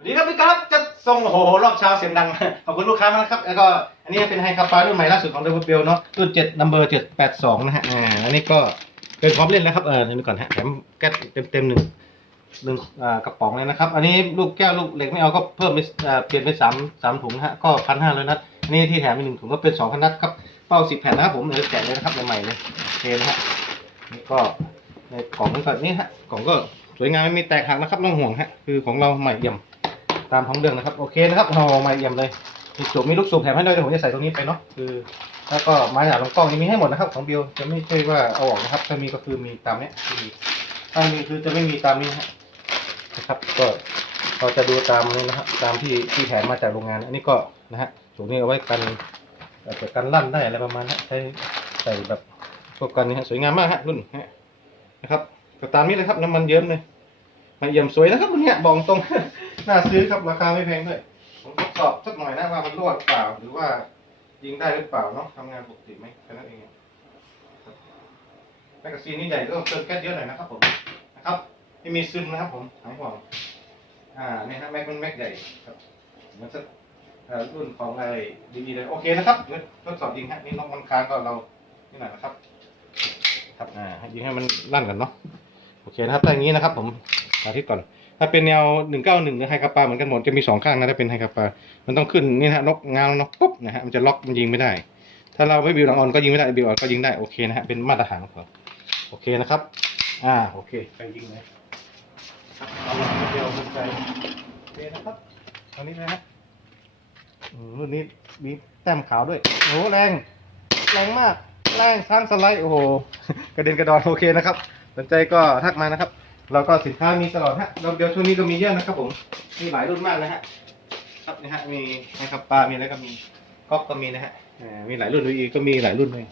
สวัสดีครับพี่ครับจะส่งโหรอบเช้าเสียงดัง ขอบคุณลูกค้ามากนะครับ แล้วก็อันนี้เป็นไฮคาปารุ่นใหม่ล่าสุดของเดวิดเบลเนาะรุ่น7 number 782นะฮะอ่าอันนี้ก็เป็นพร้อมเล่นแล้วครับเออนี่ก่อนฮะแถมแก๊สเต็มเต็มๆหนึ่งหนึ่งอ่ากระป๋องเลยนะครับ อันนี้ลูกแก้วลูกเหล็กไม่เอาก็เพิ่มไปอ่าเปลี่ยนเป็นสามสามถุงนะฮะก็พันห้าเลยนัดอันนี้ที่แถมอีกหนึ่งถุงก็เป็นสองพันนัดครับเป้าสิบแผ่นนะครับผมเดี๋ยวแจกเลยนะครับใหม่ๆเลยโอเคนะฮะนี่ก็ในกล่องนี้ก็นี่ฮะกล่องก็สวยงามไม่มีแตกหักนะครับต้องห่วงฮะคือของเราใหม่เยี่ยม ตามท้องเรื่องนะครับ โอเคนะครับเรามาเยี่ยมเลยมีสูบมีลูกสูบแถมให้ด้วยเดี๋ยวผมจะใส่ตรงนี้ไปเนาะคือ แล้วก็ไม้หนาลงกล้องนี่มีให้หมดนะครับ ของบิวจะไม่ใช่ว่าเอาออกนะครับ ถ้ามีก็คือมีตามเนี้ยที่มีถ้ามีคือจะไม่มีตามนี้นะครับ ก็เราจะดูตามนี้นะครับ ตามที่ที่แถมมาจากโรงงาน อันนี้ก็นะฮะสูบนี้เอาไว้กันอาจจะกันลั่นได้อะไรประมาณนี้ใช้ใส่แบบพวกกันนี่ฮะสวยงามมากฮะรุ่นฮะนะครับก็ตามนี้เลยครับน้ำมันเยิ้มเลย เยี่ยมสวยนะครับคุณเนี่ยบอกตรง น่าซื้อครับราคาไม่แพงด้วยผมทดสอบสักหน่อยนะว่ามันรอเปล่า หรือว่ายิงได้หรือเปล่าเนาะทำงานปกติไหมแค่นั้นเองแมกกาซีนนี่ใหญ่ก็ต้องเติมแก๊สเยอะหน่อยนะครับผมนะครับไม่มีซึมนะครับผมหายห่วงอ่าเนี่ยฮะแม็กมันแม็กใหญ่ครับเหมือนสักเอ่อรุ่นของอะไรดีๆเลยโอเคนะครับทดสอบยิงฮะนี่นกมันค้างก็เรานี่หน่อยนะครับ ครับอ่าให้ยิงให้มันลั่นกันเนาะโอเคนะครับถ้าอย่างนี้นะครับผม สาธิตก่อน ถ้าเป็นแนว191หนึ่งหรือไฮคาปาเหมือนกันหมดจะมีสองข้างนะถ้าเป็นไฮคาปามันต้องขึ้นนี่นะฮะนกงาวนกปุ๊บนะฮะมันจะล็อกมันยิงไม่ได้ ถ้าเราไม่บิวหลังออนก็ยิงไม่ได้บิวออนก็ยิงได้โอเคนะฮะเป็นมาตรฐานของโอเคนะครับ อ่าโอเคไปยิงเลยเอาลงเดียวภูมิใจโอเคนะครับอันนี้นะฮะอืมรุ่นนี้มีแต้มขาวด้วยโอ้โหแรง แรงมาก แรงทั้งสไลด์โอ้โหกระเด็นกระดอนโอเคนะครับสนใจก็ทักมานะครับ เราก็สินค้ามีตลอดฮะเราเดี๋ยวช่วงนี้ก็มีเยอะนะครับผม มีหลายรุ่นมากนะฮะ ครับนะฮะ มีนะครับปลา มีอะไรก็มีก๊อกก็มีนะฮะมีหลายรุ่นวีก็มีหลายรุ่นเลย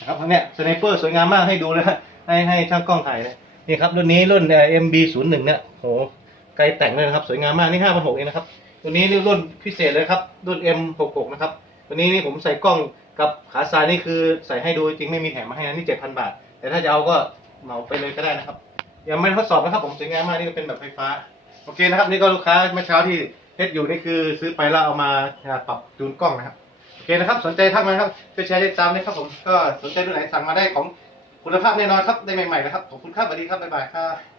นะครับเนี้ยสไนเปอร์สวยงามมากให้ดูเลยฮะ ให้ให้ช่างกล้องถ่ายเลยนี่ครับรุ่นนี้รุ่นเอ่อ MB 0 1เนี่ยโหไกลแต่งเลยนะครับ สวยงามมากนี่5 6 0เองนะครับตัวนี้นี่รุ่นพิเศษเลยครับ รุ่น M 6 6 นะครับ ตัวนี้นี่ผมใส่กล้องกับขาซ้ายนี่คือใส่ให้ดูจริงไม่มีแถมมาให้นะนี่ 7,000 บาท แต่ถ้าจะเอาก็เหมาไปเลยก็ได้นะครับ ยังไม่ทดสอบนะครับผมสวยงามมากนี่ก็เป็นแบบไฟฟ้า โอเคนะครับ นี่ก็ลูกค้าเมื่อเช้าที่เทสอยู่นี่คือซื้อไปแล้วเอามาปรับจูนกล้องนะครับโอเคนะครับ สนใจทักมาครับช่วยแชร์ได้ตามนะครับผมก็สนใจรุ่นไหนสั่งมาได้ของคุณภาพแน่นอนครับได้ใหม่ๆนะครับขอบคุณครับสวัสดีครับบ๊ายบายครับ